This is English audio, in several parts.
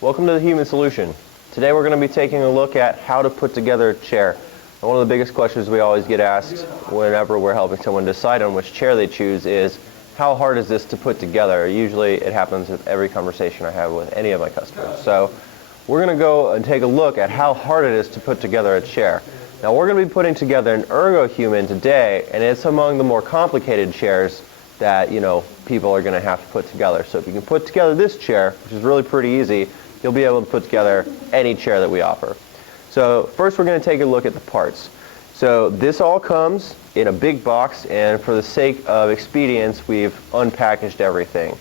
Welcome to the Human Solution. Today we're going to be taking a look at how to put together a chair. And one of the biggest questions we always get asked whenever we're helping someone decide on which chair they choose is, how hard is this to put together? Usually it happens with every conversation I have with any of my customers. So we're going to go and take a look at how hard it is to put together a chair. Now we're going to be putting together an Ergohuman today, and it's among the more complicated chairs that people are going to have to put together. So if you can put together this chair, which is really pretty easy, you'll be able to put together any chair that we offer. So first we're going to take a look at the parts. So this all comes in a big box, and for the sake of expedience we've unpackaged everything.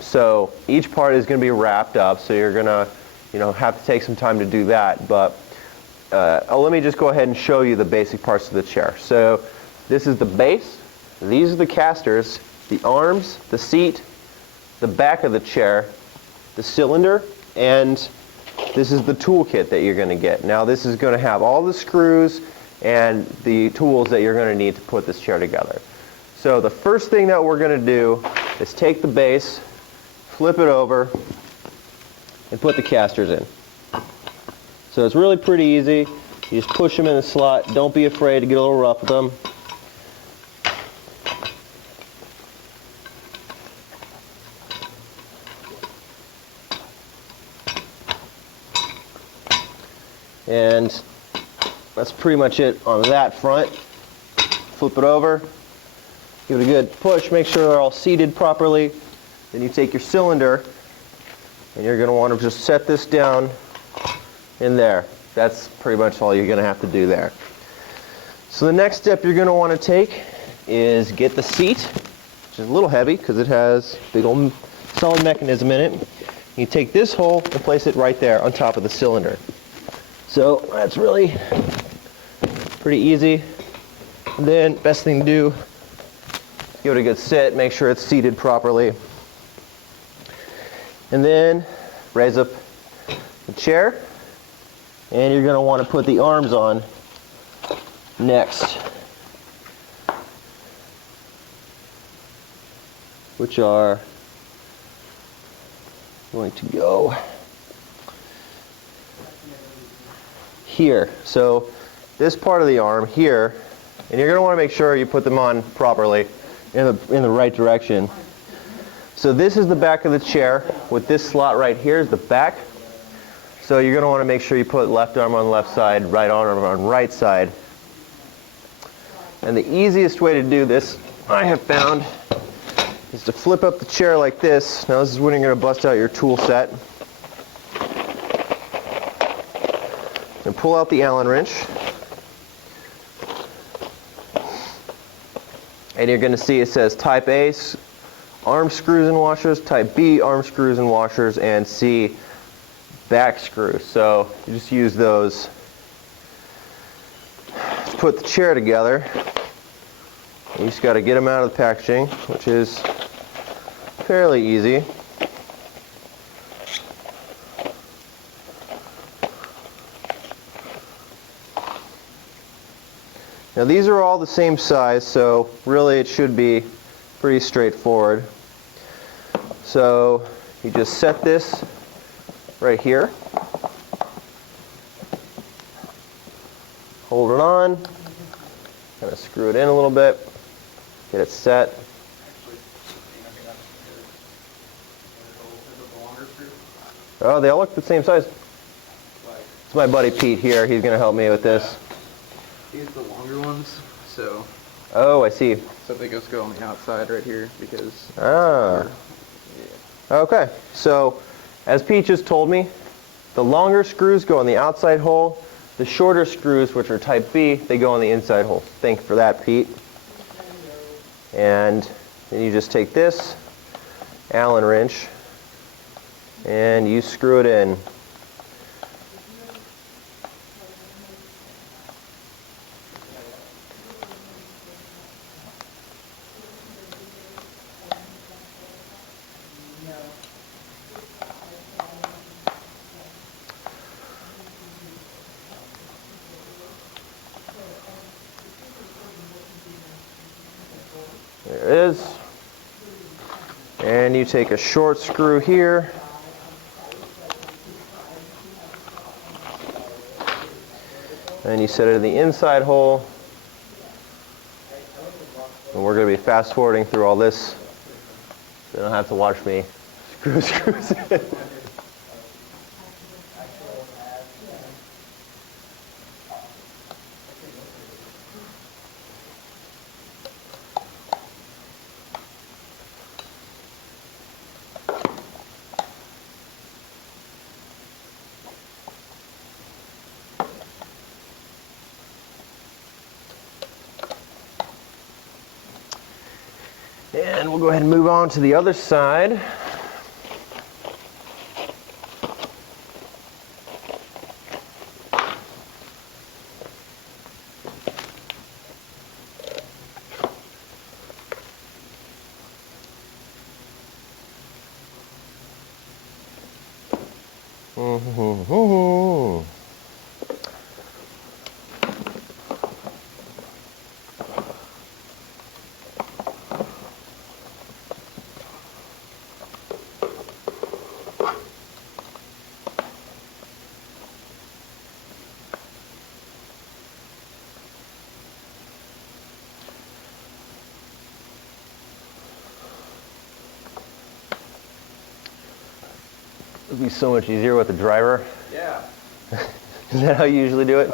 So each part is going to be wrapped up, so you're going to have to take some time to do that. But let me just go ahead and show you the basic parts of the chair. So this is the base, these are the casters, the arms, the seat, the back of the chair, the cylinder, and this is the toolkit that you're going to get. Now this is going to have all the screws and the tools that you're going to need to put this chair together. So the first thing that we're going to do is take the base, flip it over, and put the casters in. So it's really pretty easy. You just push them in the slot. Don't be afraid to get a little rough with them. And that's pretty much it on that front. Flip it over, give it a good push, make sure they're all seated properly. Then you take your cylinder and you're going to want to just set this down in there. That's pretty much all you're going to have to do there. So the next step you're going to want to take is get the seat, which is a little heavy because it has a big old solid mechanism in it. You take this hole and place it right there on top of the cylinder. So that's really pretty easy. And then best thing to do is give it a good sit, make sure it's seated properly. And then raise up the chair, and you're going to want to put the arms on next, which are going to go here. So this part of the arm here, and you're going to want to make sure you put them on properly in the right direction. So this is the back of the chair, with this slot right here is the back. So you're going to want to make sure you put left arm on left side, right arm on right side. And the easiest way to do this, I have found, is to flip up the chair like this. Now this is when you're going to bust out your tool set. And pull out the Allen wrench. And you're going to see it says Type A, arm screws and washers, Type B, arm screws and washers, and C, back screws. So you just use those to put the chair together. You just got to get them out of the packaging, which is fairly easy. Now these are all the same size, so really it should be pretty straightforward. So you just set this right here, hold it on, kind of screw it in a little bit, get it set. Oh, they all look the same size. It's my buddy Pete here, he's going to help me with this. These are the longer ones, so. Oh, I see. So they just go on the outside right here because. Ah. Yeah. Okay, so as Pete just told me, the longer screws go on the outside hole. The shorter screws, which are Type B, they go on the inside hole. Thank you for that, Pete. And then you just take this Allen wrench and you screw it in. There it is. And you take a short screw here and you set it in the inside hole. And we're going to be fast forwarding through all this, so you don't have to watch me screw screws in. And we'll go ahead and move on to the other side. It would be so much easier with the driver. Yeah. Is that how you usually do it?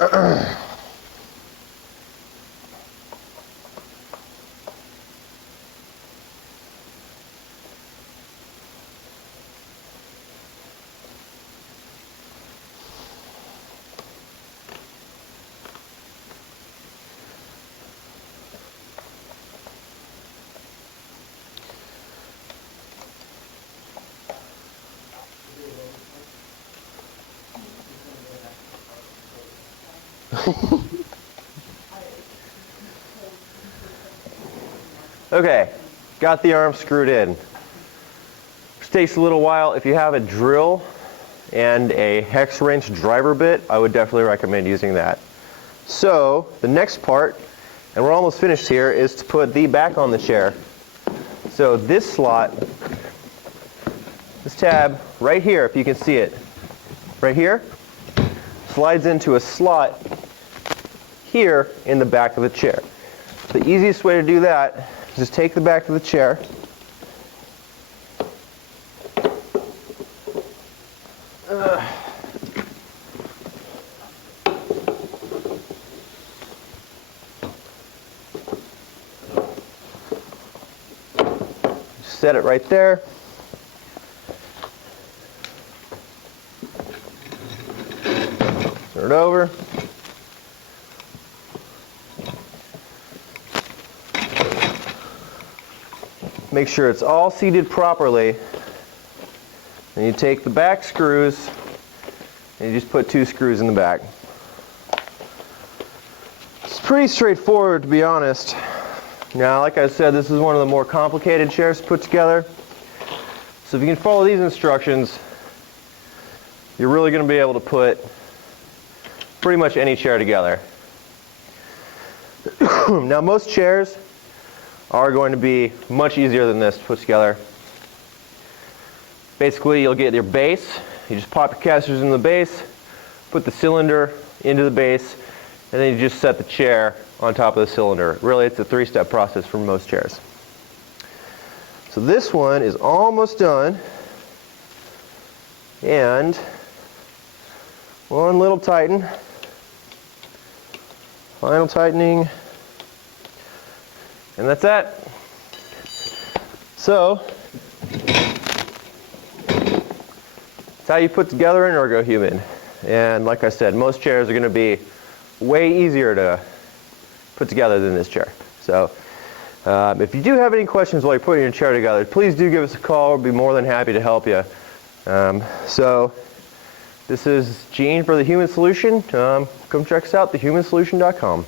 Oh, yeah. Okay, got the arm screwed in. Which takes a little while. If you have a drill and a hex wrench driver bit, I would definitely recommend using that. So the next part, and we're almost finished here, is to put the back on the chair. So this slot, this tab right here, if you can see it, right here, slides into a slot here in the back of the chair. The easiest way to do that is just take the back of the chair, set it right there. Turn it over. Make sure it's all seated properly. And you take the back screws and you just put 2 screws in the back. It's pretty straightforward, to be honest. Now, like I said, this is one of the more complicated chairs to put together. So if you can follow these instructions, you're really going to be able to put pretty much any chair together. Now, most chairs are going to be much easier than this to put together. Basically, you'll get your base. You just pop your casters in the base, put the cylinder into the base, and then you just set the chair on top of the cylinder. Really, it's a 3-step process for most chairs. So this one is almost done. And one little tighten. Final tightening. And that's that. So, that's how you put together an Ergohuman. And like I said, most chairs are going to be way easier to put together than this chair. So, if you do have any questions while you're putting your chair together, please do give us a call. We'll be more than happy to help you. So, this is Gene for The Human Solution. Come check us out, thehumansolution.com.